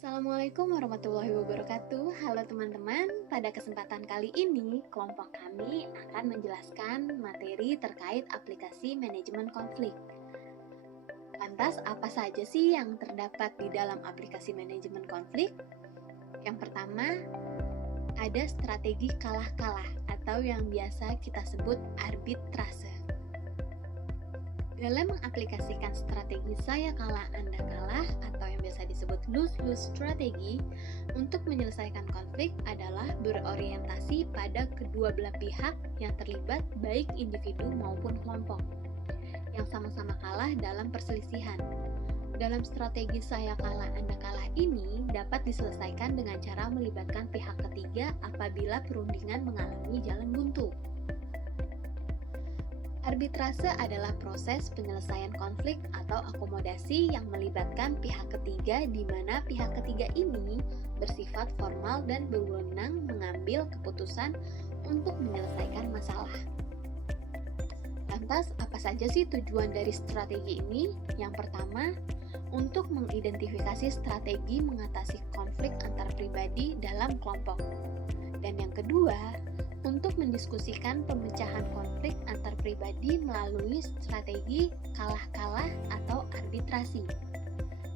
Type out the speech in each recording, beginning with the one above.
Assalamualaikum warahmatullahi wabarakatuh. Halo teman-teman, pada kesempatan kali ini kelompok kami akan menjelaskan materi terkait aplikasi manajemen konflik. Lantas, apa saja sih yang terdapat di dalam aplikasi manajemen konflik? Yang pertama, ada strategi kalah-kalah atau yang biasa kita sebut arbitrase. Dalam mengaplikasikan strategi saya kalah, Anda kalah, atau yang biasa disebut lose-lose strategi, untuk menyelesaikan konflik adalah berorientasi pada kedua belah pihak yang terlibat, baik individu maupun kelompok, yang sama-sama kalah dalam perselisihan. Dalam strategi saya kalah, Anda kalah ini dapat diselesaikan dengan cara melibatkan pihak ketiga apabila perundingan mengalami jalan buntu. Arbitrase adalah proses penyelesaian konflik atau akomodasi yang melibatkan pihak ketiga di mana pihak ketiga ini bersifat formal dan berwenang mengambil keputusan untuk menyelesaikan masalah. Lantas, apa saja sih tujuan dari strategi ini? Yang pertama, untuk mengidentifikasi strategi mengatasi konflik antar pribadi dalam kelompok. Dan yang kedua, untuk mendiskusikan pemecahan konflik antar pribadi melalui strategi kalah-kalah atau arbitrasi.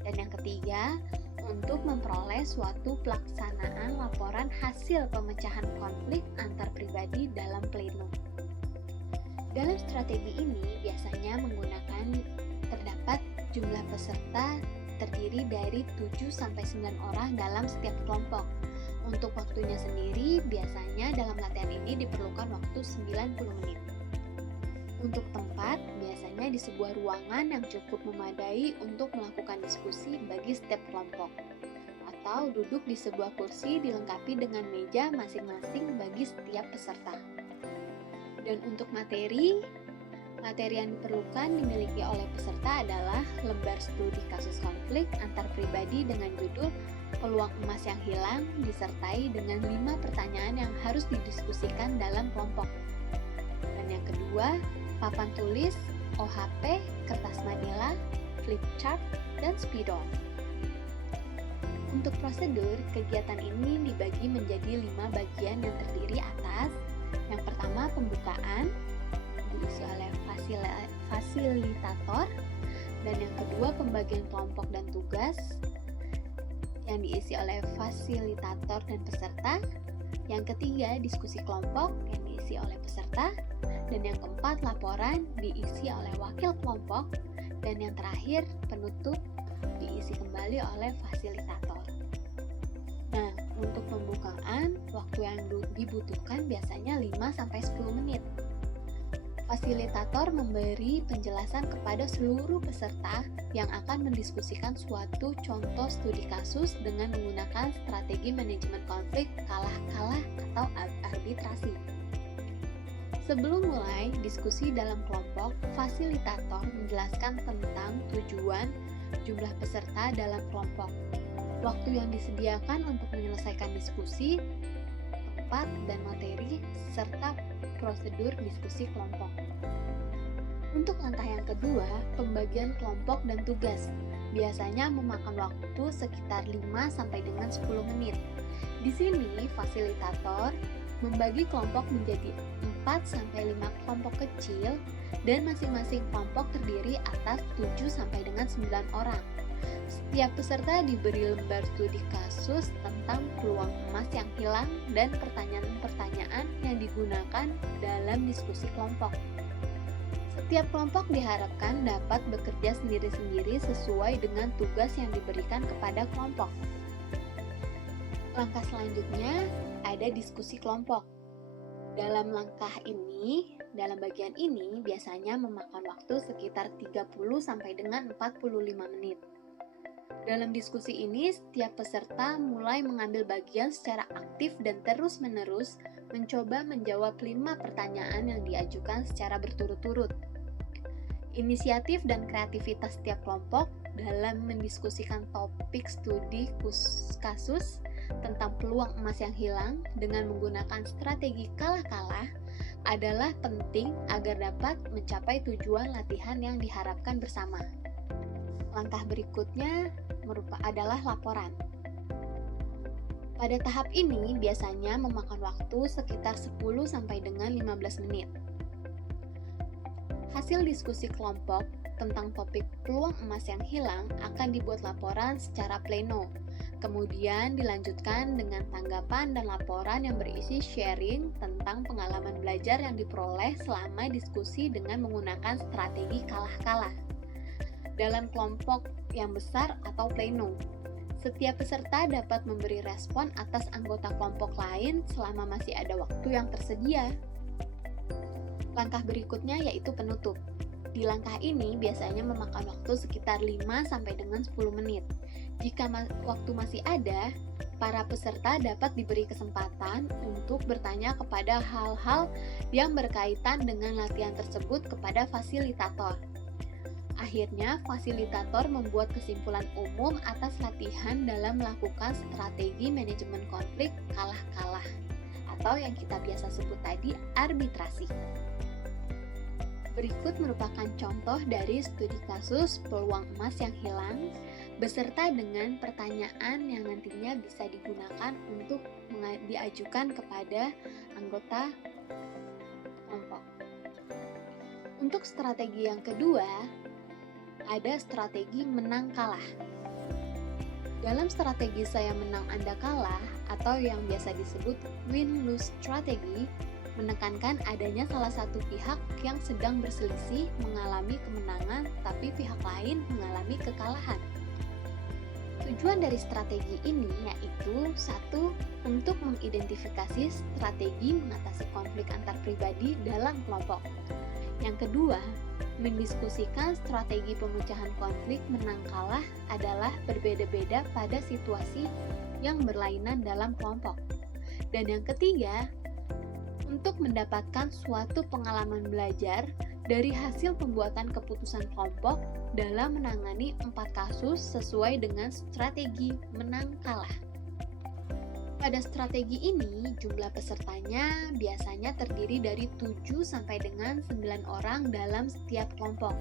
Dan yang ketiga, untuk memperoleh suatu pelaksanaan laporan hasil pemecahan konflik antar pribadi dalam pleno. Dalam strategi ini biasanya terdapat jumlah peserta terdiri dari 7-9 orang dalam setiap kelompok. Untuk waktunya sendiri, biasanya dalam latihan ini diperlukan waktu 90 menit. Untuk tempat, biasanya di sebuah ruangan yang cukup memadai untuk melakukan diskusi bagi setiap kelompok. Atau duduk di sebuah kursi dilengkapi dengan meja masing-masing bagi setiap peserta. Dan untuk materi yang diperlukan dimiliki oleh peserta adalah lembar studi kasus konflik antar pribadi dengan judul Peluang Emas yang Hilang disertai dengan 5 pertanyaan yang harus didiskusikan dalam kelompok. Dan yang kedua, papan tulis, OHP, kertas manila, flip chart, dan spidol. Untuk prosedur, kegiatan ini dibagi menjadi 5 bagian yang terdiri atas. Yang pertama, pembukaan, diisi oleh fasilitator, dan yang kedua pembagian kelompok dan tugas yang diisi oleh fasilitator dan peserta, yang ketiga diskusi kelompok yang diisi oleh peserta, dan yang keempat laporan diisi oleh wakil kelompok, dan yang terakhir penutup diisi kembali oleh fasilitator. Nah, untuk pembukaan, waktu yang dibutuhkan biasanya 5-10 menit. Fasilitator memberi penjelasan kepada seluruh peserta yang akan mendiskusikan suatu contoh studi kasus dengan menggunakan strategi manajemen konflik kalah-kalah atau arbitrasi. Sebelum mulai diskusi dalam kelompok, fasilitator menjelaskan tentang tujuan, jumlah peserta dalam kelompok, waktu yang disediakan untuk menyelesaikan diskusi, tempat dan materi, serta prosedur diskusi kelompok. Untuk langkah yang kedua, pembagian kelompok dan tugas biasanya memakan waktu sekitar 5-10 menit. Di sini, fasilitator membagi kelompok menjadi 4-5 kelompok kecil dan masing-masing kelompok terdiri atas 7-9 orang. Setiap peserta diberi lembar studi kasus tentang peluang emas yang hilang dan pertanyaan-pertanyaan yang digunakan dalam diskusi kelompok. Setiap kelompok diharapkan dapat bekerja sendiri-sendiri sesuai dengan tugas yang diberikan kepada kelompok. Langkah selanjutnya ada diskusi kelompok. Dalam bagian ini biasanya memakan waktu sekitar 30-45 menit. Dalam diskusi ini, setiap peserta mulai mengambil bagian secara aktif dan terus-menerus mencoba menjawab 5 pertanyaan yang diajukan secara berturut-turut. Inisiatif dan kreativitas setiap kelompok dalam mendiskusikan topik studi kasus tentang peluang emas yang hilang dengan menggunakan strategi kalah-kalah adalah penting agar dapat mencapai tujuan latihan yang diharapkan bersama. Langkah berikutnya adalah laporan. Pada tahap ini biasanya memakan waktu sekitar 10 sampai dengan 15 menit. Hasil diskusi kelompok tentang topik peluang emas yang hilang akan dibuat laporan secara pleno. Kemudian dilanjutkan dengan tanggapan dan laporan yang berisi sharing tentang pengalaman belajar yang diperoleh selama diskusi dengan menggunakan strategi kalah-kalah. Dalam kelompok yang besar atau pleno, setiap peserta dapat memberi respon atas anggota kelompok lain selama masih ada waktu yang tersedia. Langkah berikutnya yaitu penutup. Di langkah ini biasanya memakan waktu sekitar 5 sampai dengan 10 menit. Jika waktu masih ada, para peserta dapat diberi kesempatan untuk bertanya kepada hal-hal yang berkaitan dengan latihan tersebut kepada fasilitator. Akhirnya, fasilitator membuat kesimpulan umum atas latihan dalam melakukan strategi manajemen konflik kalah-kalah, atau yang kita biasa sebut tadi arbitrasi. Berikut merupakan contoh dari studi kasus peluang emas yang hilang, beserta dengan pertanyaan yang nantinya bisa digunakan untuk diajukan kepada anggota kelompok. Untuk strategi yang kedua, ada strategi menang kalah. Dalam strategi saya menang Anda kalah atau yang biasa disebut win-lose strategi, menekankan adanya salah satu pihak yang sedang berselisih mengalami kemenangan tapi pihak lain mengalami kekalahan. Tujuan dari strategi ini yaitu 1. Untuk mengidentifikasi strategi mengatasi konflik antar pribadi dalam kelompok. Yang kedua, mendiskusikan strategi pemecahan konflik menang kalah adalah berbeda-beda pada situasi yang berlainan dalam kelompok. Dan yang ketiga, untuk mendapatkan suatu pengalaman belajar dari hasil pembuatan keputusan kelompok dalam menangani 4 kasus sesuai dengan strategi menang kalah. Pada strategi ini, jumlah pesertanya biasanya terdiri dari 7 sampai dengan 9 orang dalam setiap kelompok.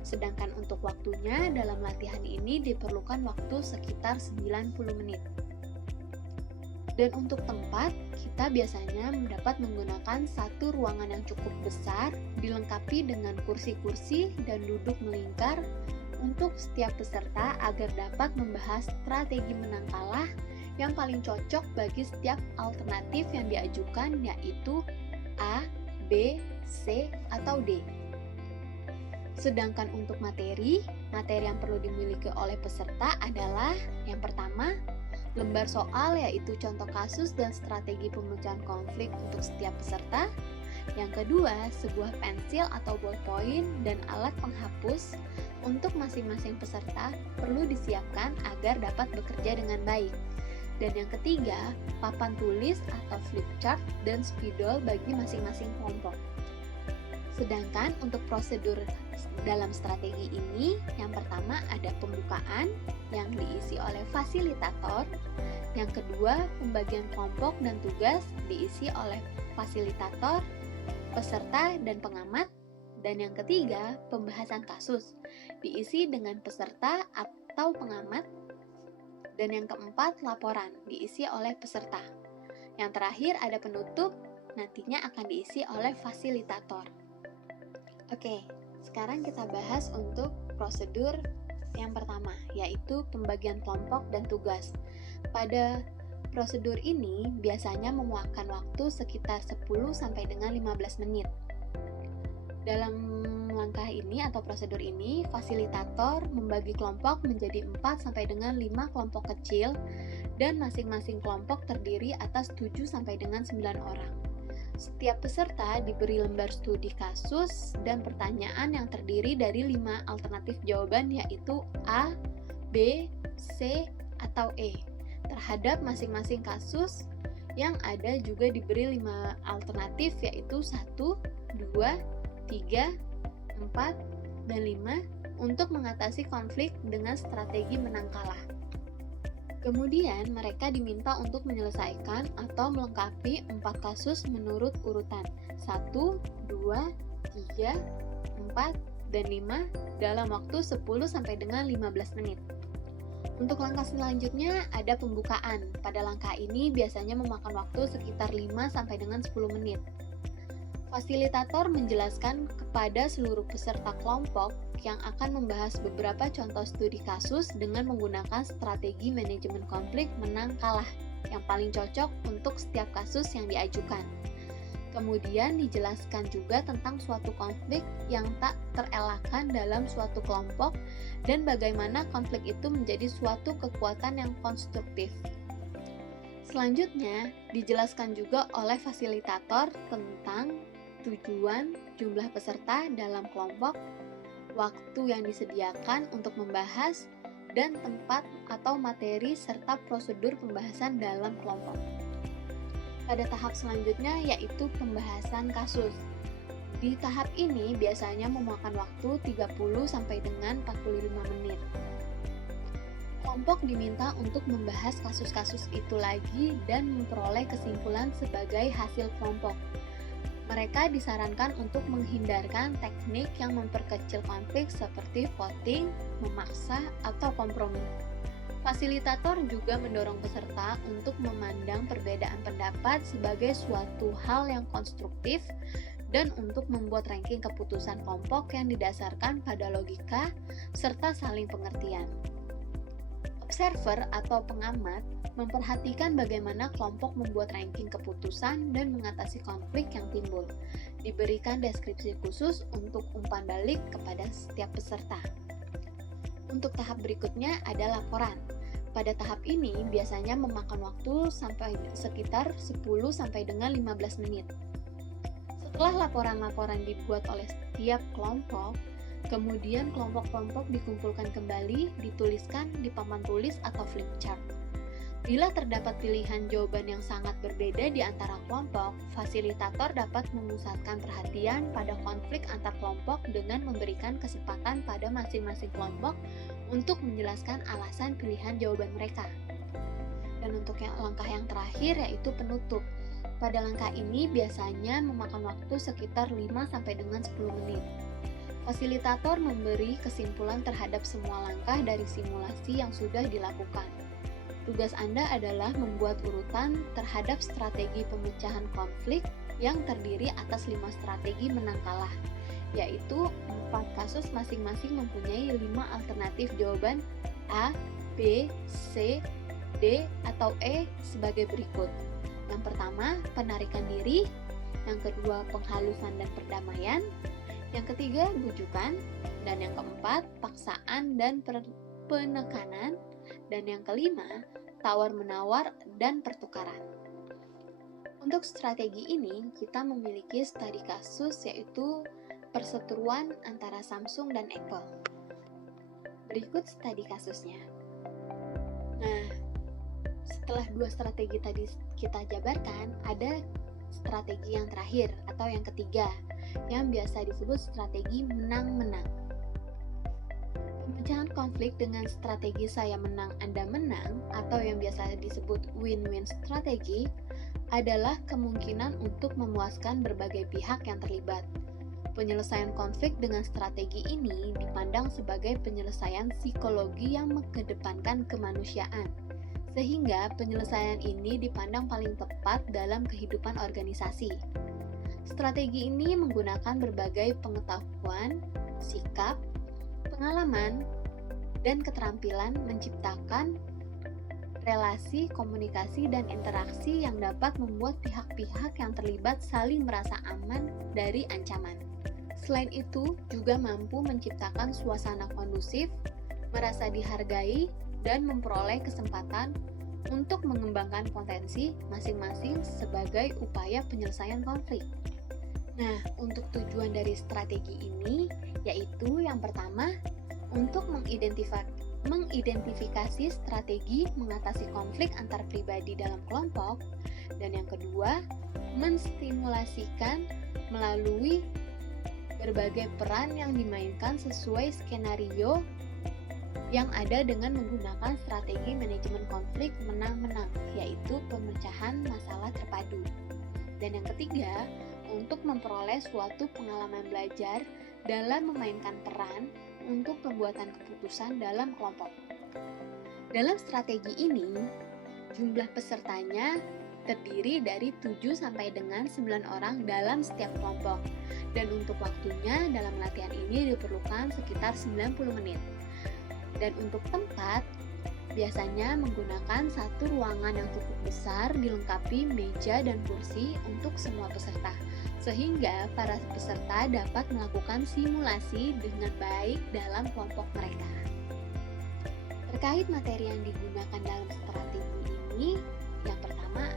Sedangkan untuk waktunya dalam latihan ini diperlukan waktu sekitar 90 menit. Dan untuk tempat, kita biasanya dapat menggunakan satu ruangan yang cukup besar, dilengkapi dengan kursi-kursi dan duduk melingkar untuk setiap peserta agar dapat membahas strategi menang kalah yang paling cocok bagi setiap alternatif yang diajukan, yaitu A, B, C, atau D. Sedangkan untuk materi yang perlu dimiliki oleh peserta adalah yang pertama, lembar soal yaitu contoh kasus dan strategi pemecahan konflik untuk setiap peserta. Yang kedua, sebuah pensil atau ballpoint dan alat penghapus untuk masing-masing peserta perlu disiapkan agar dapat bekerja dengan baik. Dan yang ketiga, papan tulis atau flip chart dan spidol bagi masing-masing kelompok. Sedangkan untuk prosedur dalam strategi ini, yang pertama ada pembukaan yang diisi oleh fasilitator, yang kedua pembagian kelompok dan tugas diisi oleh fasilitator, peserta, dan pengamat, dan yang ketiga pembahasan kasus diisi dengan peserta atau pengamat, dan yang keempat laporan diisi oleh peserta. Yang terakhir ada penutup, nantinya akan diisi oleh fasilitator. Oke, sekarang kita bahas untuk prosedur yang pertama, yaitu pembagian kelompok dan tugas. Pada prosedur ini biasanya memakan waktu sekitar 10 sampai dengan 15 menit. Dalam langkah ini atau prosedur ini, fasilitator membagi kelompok menjadi 4 sampai dengan 5 kelompok kecil dan masing-masing kelompok terdiri atas 7 sampai dengan 9 orang. Setiap peserta diberi lembar studi kasus dan pertanyaan yang terdiri dari 5 alternatif jawaban, yaitu A, B, C, atau E. Terhadap masing-masing kasus yang ada juga diberi 5 alternatif, yaitu 1, 2, 3, 4, dan 5 untuk mengatasi konflik dengan strategi menang kalah. Kemudian mereka diminta untuk menyelesaikan atau melengkapi 4 kasus menurut urutan 1, 2, 3, 4, dan 5 dalam waktu 10 sampai dengan 15 menit. Untuk langkah selanjutnya ada pembukaan. Pada langkah ini biasanya memakan waktu sekitar 5 sampai dengan 10 menit. Fasilitator menjelaskan kepada seluruh peserta kelompok yang akan membahas beberapa contoh studi kasus dengan menggunakan strategi manajemen konflik menang kalah yang paling cocok untuk setiap kasus yang diajukan. Kemudian dijelaskan juga tentang suatu konflik yang tak terelakkan dalam suatu kelompok dan bagaimana konflik itu menjadi suatu kekuatan yang konstruktif. Selanjutnya, dijelaskan juga oleh fasilitator tentang tujuan, jumlah peserta dalam kelompok, waktu yang disediakan untuk membahas, dan tempat atau materi serta prosedur pembahasan dalam kelompok. Pada tahap selanjutnya yaitu pembahasan kasus. Di tahap ini biasanya memakan waktu 30 sampai dengan 45 menit. Kelompok diminta untuk membahas kasus-kasus itu lagi dan memperoleh kesimpulan sebagai hasil kelompok. Mereka disarankan untuk menghindarkan teknik yang memperkecil konflik seperti voting, memaksa, atau kompromi. Fasilitator juga mendorong peserta untuk memandang perbedaan pendapat sebagai suatu hal yang konstruktif dan untuk membuat ranking keputusan kelompok yang didasarkan pada logika serta saling pengertian. Observer atau pengamat memperhatikan bagaimana kelompok membuat ranking keputusan dan mengatasi konflik yang timbul. Diberikan deskripsi khusus untuk umpan balik kepada setiap peserta. Untuk tahap berikutnya ada laporan. Pada tahap ini biasanya memakan waktu sampai sekitar 10 sampai dengan 15 menit. Setelah laporan-laporan dibuat oleh setiap kelompok, kemudian kelompok-kelompok dikumpulkan kembali, dituliskan di papan tulis atau flipchart. Bila terdapat pilihan jawaban yang sangat berbeda di antara kelompok, fasilitator dapat memusatkan perhatian pada konflik antar kelompok dengan memberikan kesempatan pada masing-masing kelompok untuk menjelaskan alasan pilihan jawaban mereka. Dan untuk langkah yang terakhir yaitu penutup. Pada langkah ini biasanya memakan waktu sekitar 5 sampai dengan 10 menit. Fasilitator memberi kesimpulan terhadap semua langkah dari simulasi yang sudah dilakukan. Tugas Anda adalah membuat urutan terhadap strategi pemecahan konflik yang terdiri atas 5 strategi menang kalah, yaitu 4 kasus masing-masing mempunyai 5 alternatif jawaban A, B, C, D, atau E sebagai berikut. Yang pertama, penarikan diri. Yang kedua, penghalusan dan perdamaian. Yang ketiga, bujukan. Dan yang keempat, paksaan dan penekanan. Dan yang kelima, tawar-menawar dan pertukaran. Untuk strategi ini, kita memiliki studi kasus yaitu perseteruan antara Samsung dan Apple. Berikut studi kasusnya. Nah, setelah 2 strategi tadi kita jabarkan, ada strategi yang terakhir atau yang ketiga, yang biasa disebut strategi menang-menang. Pemecahan konflik dengan strategi saya menang, Anda menang, atau yang biasa disebut win-win strategi, adalah kemungkinan untuk memuaskan berbagai pihak yang terlibat. Penyelesaian konflik dengan strategi ini dipandang sebagai penyelesaian psikologi yang mengedepankan kemanusiaan, sehingga penyelesaian ini dipandang paling tepat dalam kehidupan organisasi. Strategi ini menggunakan berbagai pengetahuan, sikap, pengalaman, dan keterampilan menciptakan relasi, komunikasi, dan interaksi yang dapat membuat pihak-pihak yang terlibat saling merasa aman dari ancaman. Selain itu, juga mampu menciptakan suasana kondusif, merasa dihargai, dan memperoleh kesempatan untuk mengembangkan potensi masing-masing sebagai upaya penyelesaian konflik. Nah, untuk tujuan dari strategi ini yaitu yang pertama, untuk mengidentifikasi strategi mengatasi konflik antar pribadi dalam kelompok, dan yang kedua, menstimulasikan melalui berbagai peran yang dimainkan sesuai skenario yang ada dengan menggunakan strategi manajemen konflik menang-menang, yaitu pemecahan masalah terpadu. Dan yang ketiga, untuk memperoleh suatu pengalaman belajar dalam memainkan peran untuk pembuatan keputusan dalam kelompok. Dalam strategi ini, jumlah pesertanya terdiri dari 7 sampai dengan 9 orang dalam setiap kelompok. Dan untuk waktunya dalam latihan ini diperlukan sekitar 90 menit. Dan untuk tempat, biasanya menggunakan satu ruangan yang cukup besar dilengkapi meja dan kursi untuk semua peserta, sehingga para peserta dapat melakukan simulasi dengan baik dalam kelompok mereka. Terkait materi yang digunakan dalam strategi ini, yang pertama,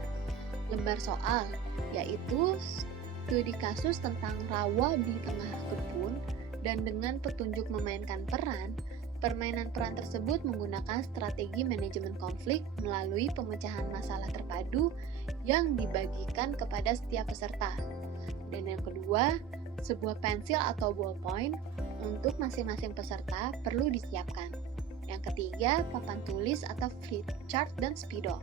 lembar soal, yaitu studi kasus tentang rawa di tengah kebun, dan dengan petunjuk memainkan peran, permainan peran tersebut menggunakan strategi manajemen konflik melalui pemecahan masalah terpadu yang dibagikan kepada setiap peserta. Dan yang kedua, sebuah pensil atau ballpoint untuk masing-masing peserta perlu disiapkan. Yang ketiga, papan tulis atau flipchart dan spidol.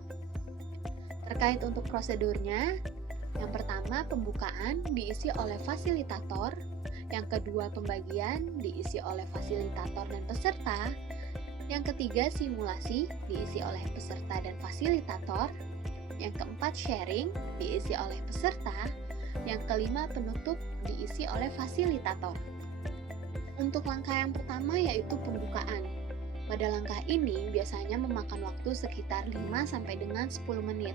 Terkait untuk prosedurnya, yang pertama pembukaan diisi oleh fasilitator, yang kedua pembagian diisi oleh fasilitator dan peserta, yang ketiga simulasi diisi oleh peserta dan fasilitator, yang keempat sharing diisi oleh peserta, yang kelima penutup diisi oleh fasilitator. Untuk langkah yang pertama yaitu pembukaan. Pada langkah ini biasanya memakan waktu sekitar 5 sampai dengan 10 menit.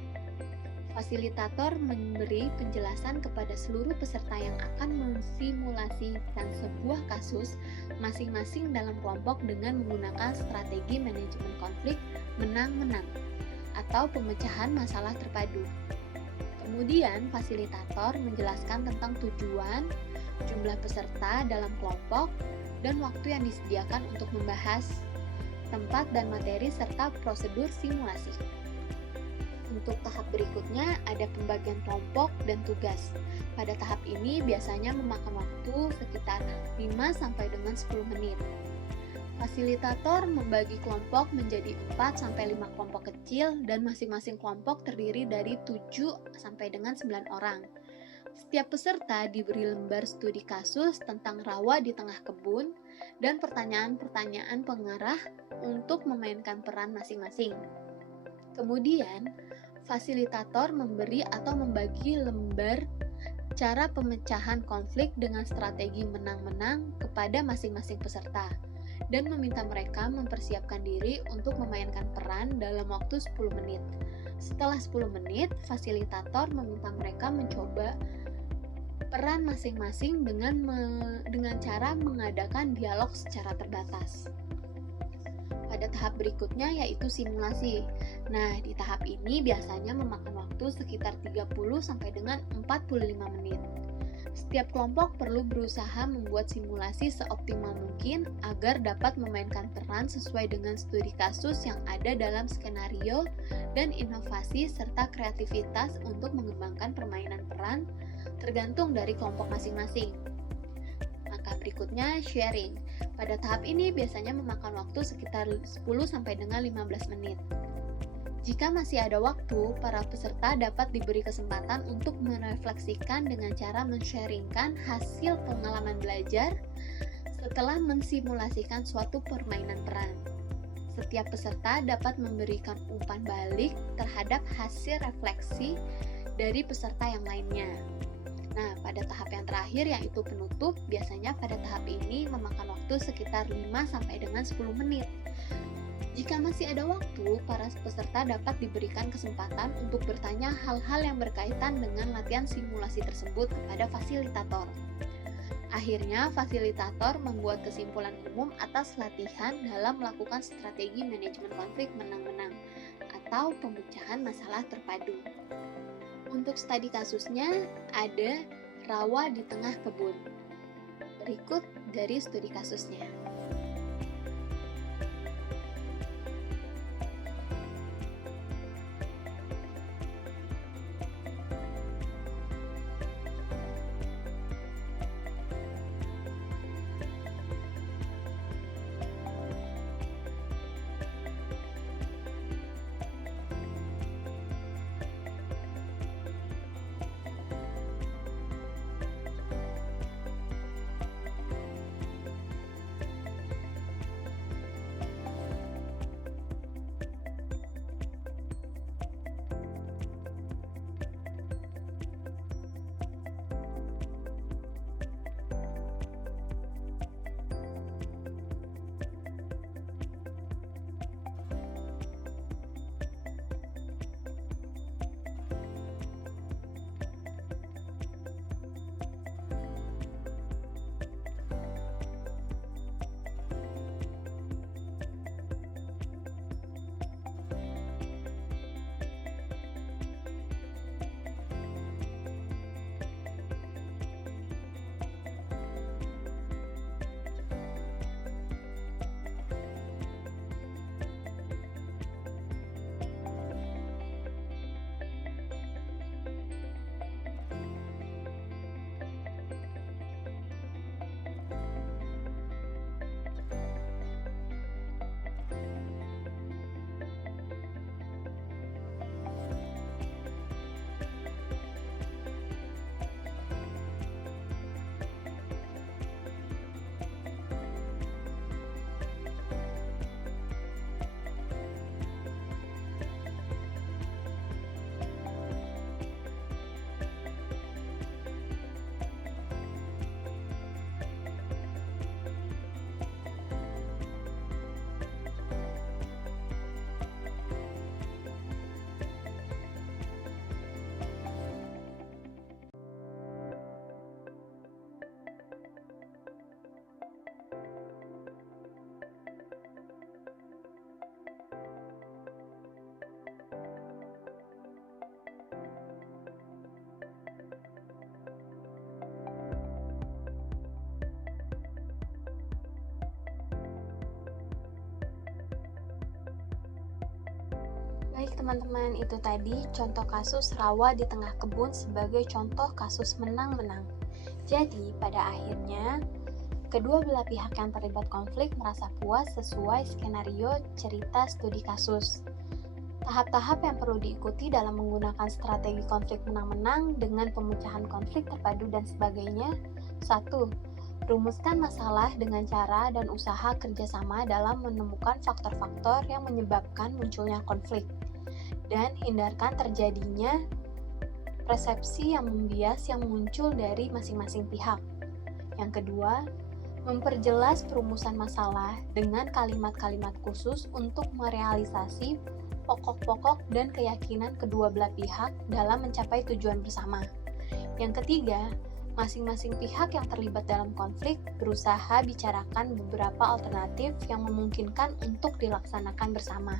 Fasilitator memberi penjelasan kepada seluruh peserta yang akan mensimulasikan sebuah kasus masing-masing dalam kelompok dengan menggunakan strategi manajemen konflik menang-menang atau pemecahan masalah terpadu. Kemudian, fasilitator menjelaskan tentang tujuan, jumlah peserta dalam kelompok, dan waktu yang disediakan untuk membahas tempat dan materi serta prosedur simulasi. Untuk tahap berikutnya ada pembagian kelompok dan tugas. Pada tahap ini biasanya memakan waktu sekitar 5 sampai dengan 10 menit. Fasilitator membagi kelompok menjadi 4 sampai 5 kelompok kecil dan masing-masing kelompok terdiri dari 7 sampai dengan 9 orang. Setiap peserta diberi lembar studi kasus tentang rawa di tengah kebun dan pertanyaan-pertanyaan pengarah untuk memainkan peran masing-masing. Kemudian, fasilitator memberi atau membagi lembar cara pemecahan konflik dengan strategi menang-menang kepada masing-masing peserta dan meminta mereka mempersiapkan diri untuk memainkan peran dalam waktu 10 menit. Setelah 10 menit, fasilitator meminta mereka mencoba peran masing-masing dengan cara mengadakan dialog secara terbatas. Pada tahap berikutnya yaitu simulasi. Nah, di tahap ini biasanya memakan waktu sekitar 30 sampai dengan 45 menit. Setiap kelompok perlu berusaha membuat simulasi seoptimal mungkin agar dapat memainkan peran sesuai dengan studi kasus yang ada dalam skenario dan inovasi serta kreativitas untuk mengembangkan permainan peran tergantung dari kelompok masing-masing. Langkah berikutnya, sharing. Pada tahap ini biasanya memakan waktu sekitar 10 sampai dengan 15 menit. Jika masih ada waktu, para peserta dapat diberi kesempatan untuk merefleksikan dengan cara men-sharingkan hasil pengalaman belajar setelah mensimulasikan suatu permainan peran. Setiap peserta dapat memberikan umpan balik terhadap hasil refleksi dari peserta yang lainnya. Nah, pada tahap yang terakhir yaitu penutup, biasanya pada tahap ini memakan waktu sekitar 5 sampai dengan 10 menit. Jika masih ada waktu, para peserta dapat diberikan kesempatan untuk bertanya hal-hal yang berkaitan dengan latihan simulasi tersebut kepada fasilitator. Akhirnya, fasilitator membuat kesimpulan umum atas latihan dalam melakukan strategi manajemen konflik menang-menang atau pemecahan masalah terpadu. Untuk studi kasusnya ada rawa di tengah kebun. Berikut dari studi kasusnya. Baik teman-teman, itu tadi contoh kasus rawa di tengah kebun sebagai contoh kasus menang-menang. Jadi, pada akhirnya, kedua belah pihak yang terlibat konflik merasa puas sesuai skenario cerita studi kasus. Tahap-tahap yang perlu diikuti dalam menggunakan strategi konflik menang-menang dengan pemecahan konflik terpadu dan sebagainya. 1. Rumuskan masalah dengan cara dan usaha kerjasama dalam menemukan faktor-faktor yang menyebabkan munculnya konflik, dan hindarkan terjadinya persepsi yang membias yang muncul dari masing-masing pihak. Yang kedua, memperjelas perumusan masalah dengan kalimat-kalimat khusus untuk merealisasi pokok-pokok dan keyakinan kedua belah pihak dalam mencapai tujuan bersama. Yang ketiga, masing-masing pihak yang terlibat dalam konflik berusaha bicarakan beberapa alternatif yang memungkinkan untuk dilaksanakan bersama.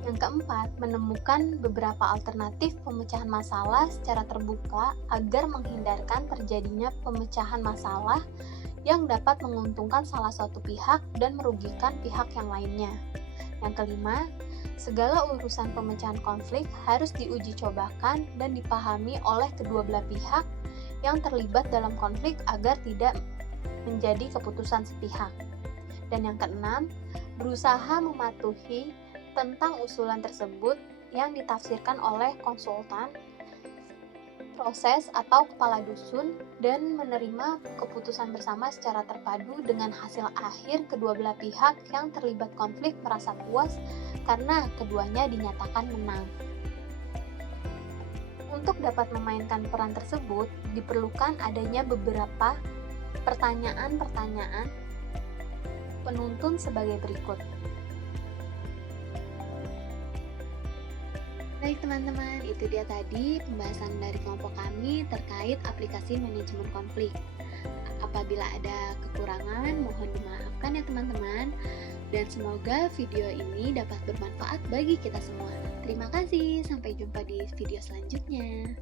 Yang keempat, menemukan beberapa alternatif pemecahan masalah secara terbuka agar menghindarkan terjadinya pemecahan masalah yang dapat menguntungkan salah satu pihak dan merugikan pihak yang lainnya. Yang kelima, segala urusan pemecahan konflik harus diuji cobakan dan dipahami oleh kedua belah pihak yang terlibat dalam konflik agar tidak menjadi keputusan sepihak. Dan yang keenam, berusaha mematuhi tentang usulan tersebut yang ditafsirkan oleh konsultan, proses atau kepala dusun, dan menerima keputusan bersama secara terpadu dengan hasil akhir kedua belah pihak yang terlibat konflik merasa puas karena keduanya dinyatakan menang. Untuk dapat memainkan peran tersebut, diperlukan adanya beberapa pertanyaan-pertanyaan penuntun sebagai berikut. Baik teman-teman, itu dia tadi pembahasan dari kelompok kami terkait aplikasi manajemen konflik. Apabila ada kekurangan, mohon dimaafkan ya teman-teman. Dan semoga video ini dapat bermanfaat bagi kita semua. Terima kasih, sampai jumpa di video selanjutnya.